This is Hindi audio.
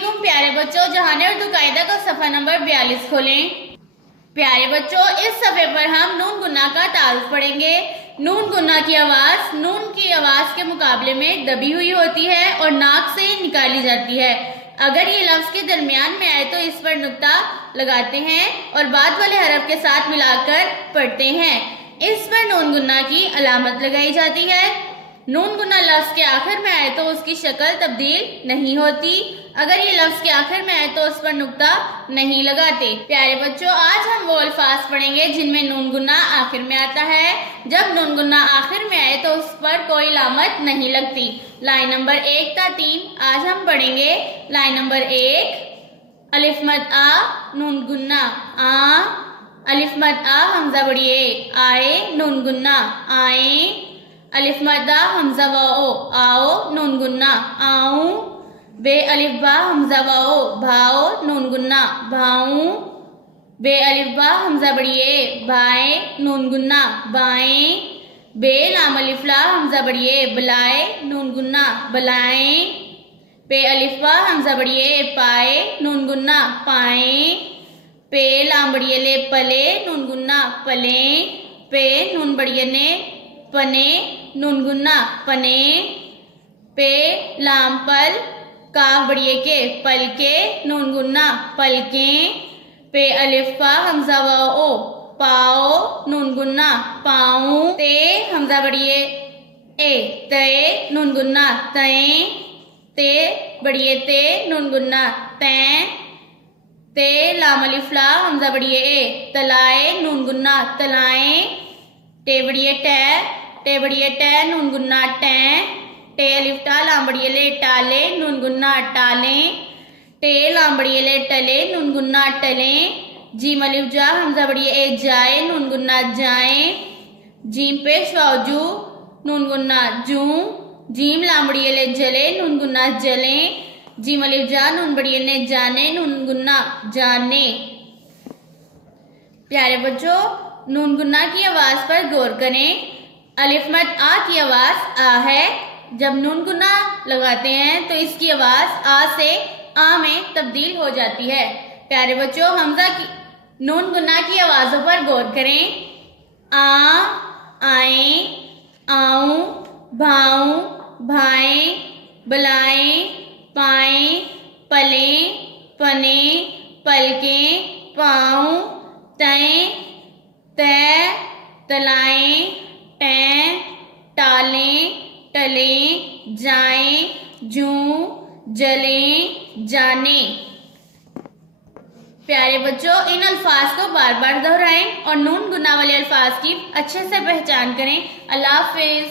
वालेकुम प्यारे बच्चों, जहाने उर्दू कायदा का सफ़ा नंबर 42 खोलें। प्यारे बच्चों, इस सफ़े पर हम नून गुन्ना का तारुफ पढ़ेंगे। नून गुन्ना की आवाज़ नून की आवाज़ के मुकाबले में दबी हुई होती है और नाक से निकाली जाती है। अगर ये लफ्ज़ के दरमियान में आए तो इस पर नुक्ता लगाते हैं और बाद वाले हरफ के साथ मिलाकर पढ़ते हैं। इस पर नून गुन्ना की अलामत लगाई जाती है। नून गुन्ना लफ्ज़ के आखिर में आए तो उसकी शक्ल तब्दील नहीं होती। अगर ये लफ्ज़ के आखिर में आए तो उस पर नुक्ता नहीं लगाते। प्यारे बच्चों, आज हम वो अल्फाज पढ़ेंगे जिनमें नून गुन्ना आखिर में आता है। जब नून गुन्ना आखिर में आए तो उस पर कोई अलामत नहीं लगती। लाइन नंबर 1 था 3 आज हम पढ़ेंगे। लाइन नंबर 1, अलिफ मद आ नून गुन्ना आ, अलिफ मद आ हमजा बड़ी ए आए नून गुन्ना आए, अलिफ मद आ हमजा वाओ आओ नून गुन्ना आऊं, बे अलिफ बा हमजा वाओ भाओ नून गुन्ना भाऊं, बे अलिफ बा हमजा बड़ी ए बाए नून गुन्ना बाएं, बे लाम अलिफ ला हमजा बड़ी ए बलाए नून गुन्ना बलाएं, पे अलिफ बा हमजा बड़ी ए पाए नून गुन्ना पाएं, पे लाम बड़ी ले पले नून गुन्ना पलें, पे नून बड़ी ने पने नून गुन्ना पने, पे लाम पल काफ बड़िए के पल के नून गुन्ना पलके, पे अलिफ पा हमजा वाओ पाओ नून गुन्ना पाऊं, ते हमजा बड़िए ए तय नून गुन्ना तय, ते बड़िए ते नून गुन्ना तैं, ते लाम अलिफ ला हमजा बड़िए ए तलाए नून गुन्ना तलाएं, टे बड़िए टे बड़िए टे नून गुन्ना टैं, टे अलिफ टा लाम बड़िए ले टाले नून गुन्ना टालें, टे लाम बड़िए ले टले नून गुन्ना टलें, जीम अलिफ जा हमजा बड़िए ए जाए नून गुन्ना जाएं, जीम पेश वाओ नून गुन्ना जूं, जीम लाम बड़िए ले जले नून गुन्ना जलें, जीम अलिफ जा नून बड़िए ने जाने नून गुन्ना जाने। प्यारे बच्चों, नून गुन्ना की आवाज़ पर गौर करें। अलिफ मद आ की आवाज़ आ है। जब नून गुन्ना लगाते हैं तो इसकी आवाज़ आ से आ में तब्दील हो जाती है। प्यारे बच्चों, हमजा की नून गुन्ना की आवाज़ों पर गौर करें। आ आए आऊं भाऊं भाएं बलाएं पाएं पलें पने पलकें पाऊं तय तय तलाएं टैं टालें टलें जाएं जूं जलें जाने। प्यारे बच्चों, इन अल्फाज को बार बार दोहराएं और नून गुन्ना वाले अल्फाज की अच्छे से पहचान करें। अल्लाह हाफिज।